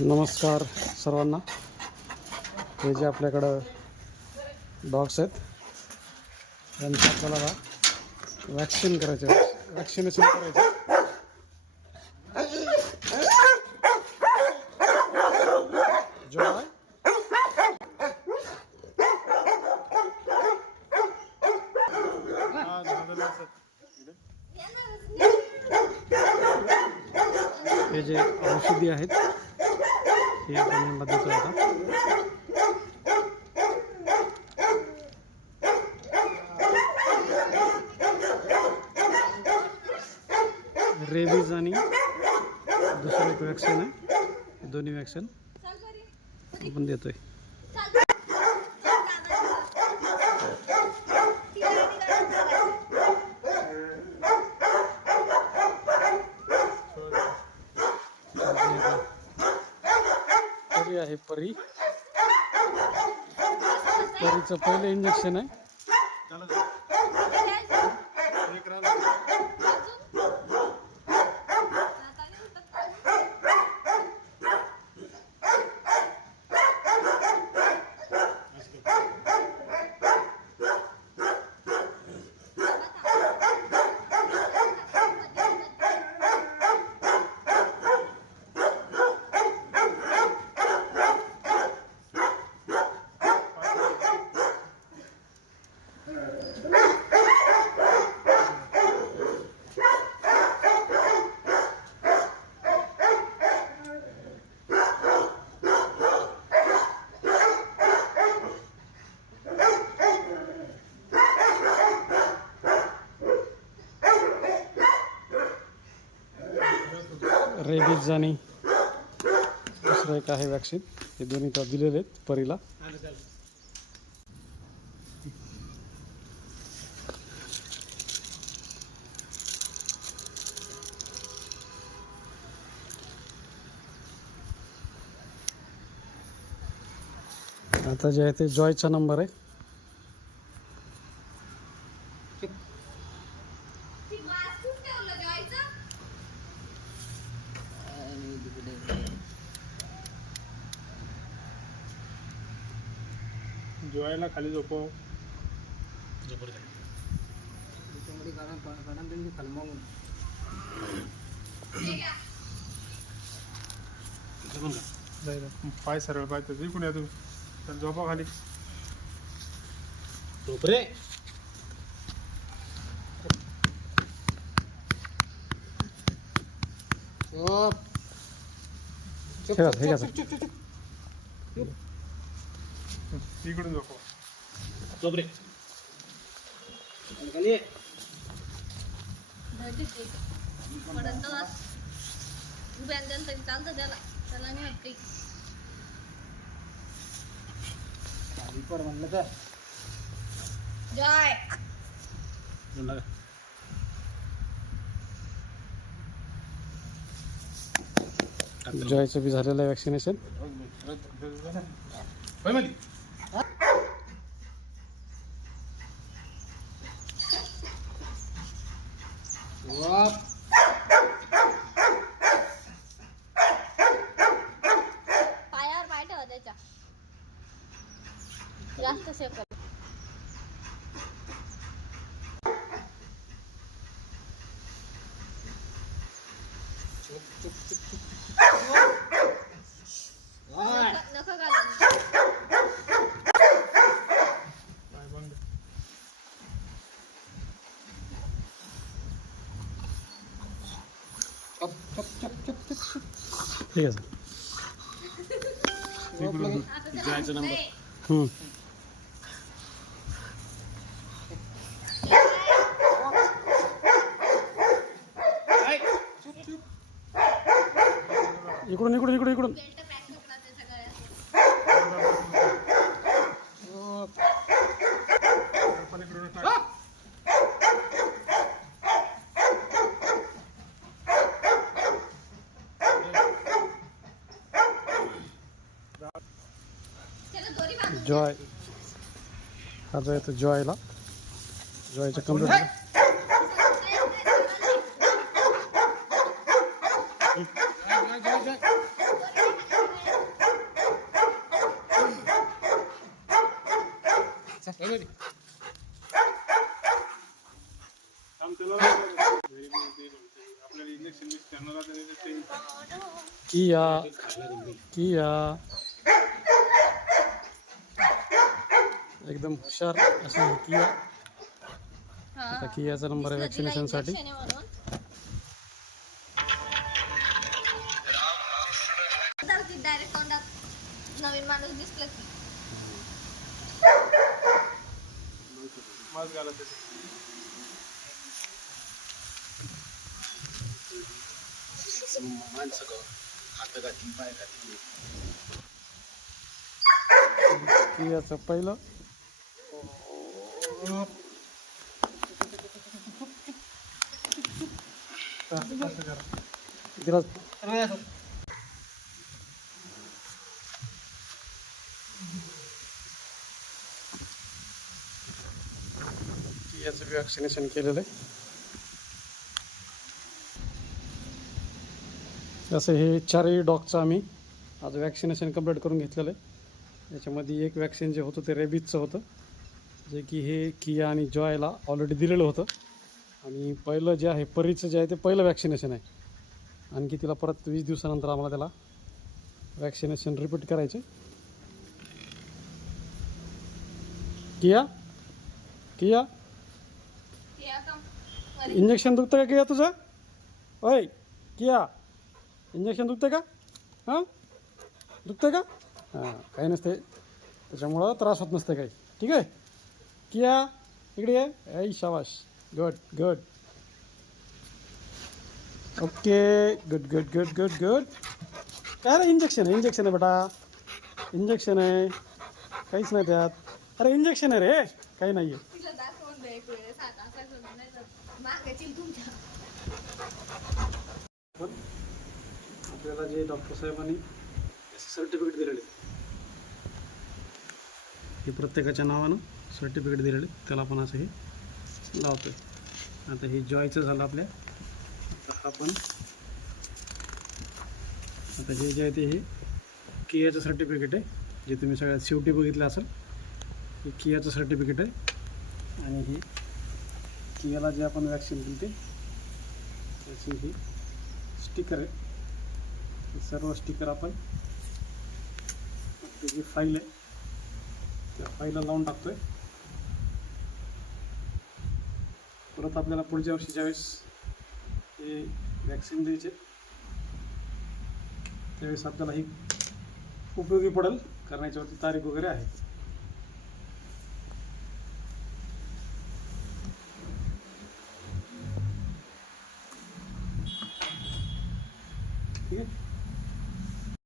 नमस्कार सर्वांना. हे जे आपल्याकडं डॉग्स आहेत त्यांचं आपल्याला वॅक्सिन करायचं आहे, वॅक्सिनेशन करायचं. जॉय हे जे औषधी आहेत हे आपण यांना देतो आता. रेबीज आणि दुसरं एक वॅक्सिन आहे, दोन्ही वॅक्सिन आपण देतोय. परी आहे, परीचं पहिलं इंजेक्शन आहे. रेबीज आणि दुसरं एक आहे वॅक्सिन, हे दोन्ही तर दिलेले आहेत परीला. आता जे आहे ते जॉयचा नंबर आहे. जोयला खाली झोपव. पाय सरळ पाय तर जिंकून या तू. तर झोपा खाली. झोप रे. इकडून झोपव. झोप रे. चालतं त्याला त्याला नाही काही म्हणलं तर जॉय जॉयचं बी झालेलं आहे वॅक्सिनेशन. पायावर पाय ठेवा त्याच्या जास्त सेकंद. नका घालून. पाय बंद. ठीक आहे सर. जायचं नंबर. इकडून इकडून इकडून इकडून. जॉय हा जो आहे तो जॉयला जॉयच्या कम्प्युटर मध्ये काम त्याला आपल्याला इंजेक्शन करणार किया किया एकदम हुशार असं किया. आता कियाचा नंबर आहे वॅक्सिनेशन साठी. डायरेक्ट तोंडात नवीन माणूस दिसलं की मास्क घाला त्याचं. कियाचं पहिलं विराज कियाचं वॅक्सिनेशन केलेलं आहे. असं हे चारही डॉगचं आम्ही आज वॅक्सिनेशन कंप्लीट करून घेतलेलं आहे. याच्यामध्ये एक वॅक्सिन जे होतं ते रेबीजचं होतं, जे की हे किया आणि जॉयला ऑलरेडी दिलेलं होतं. आणि पहिलं जे आहे परीचं जे आहे ते पहिलं वॅक्सिनेशन आहे. आणखी तिला परत 20 दिवसानंतर आम्हाला त्याला वॅक्सिनेशन रिपीट करायचे. किया किया इंजेक्शन दुखतं का किया तुझं? ओय किया इंजेक्शन दुखतं का? हां दुखतं का? हां काही नसते, त्याच्यामुळं त्रास होत नसते काही. ठीक आहे किया इकडे ये. ऐ शाबाश good good okay good good good good good. काय रे इंजेक्शन आहे बेटा, इंजेक्शन आहे, काहीच नाही त्यात. अरे इंजेक्शन आहे रे, काही नाही आहे. आपल्याला जे डॉक्टर साहेबांनी सर्टिफिकेट दिलेले, हे प्रत्येकाच्या नावानं सर्टिफिकेट दिलेले, त्याला आपण असं हे लावतोय. आता हे जॉयचं झालं आपल्या. आता आपण आता हे जे आहे ते हे कियाचं सर्टिफिकेट आहे, जे तुम्ही सगळ्यात शेवटी बघितलं असेल. हे कियाचं सर्टिफिकेट आहे. आणि हे कियाला जे आपण वॅक्सिन दिली ते त्याची ही स्टिकर आहे. हे सर्व स्टिकर आपण आपली जी फाईल आहे त्या फाईलला लावून टाकतोय. परत आपल्याला पुढच्या वर्षी ज्यावेळेस हे वॅक्सिन द्यायचे त्यावेळेस आपल्याला ही उपयोगी पडेल, कारण याच्यावरती तारीख वगैरे आहे. ठीक आहे.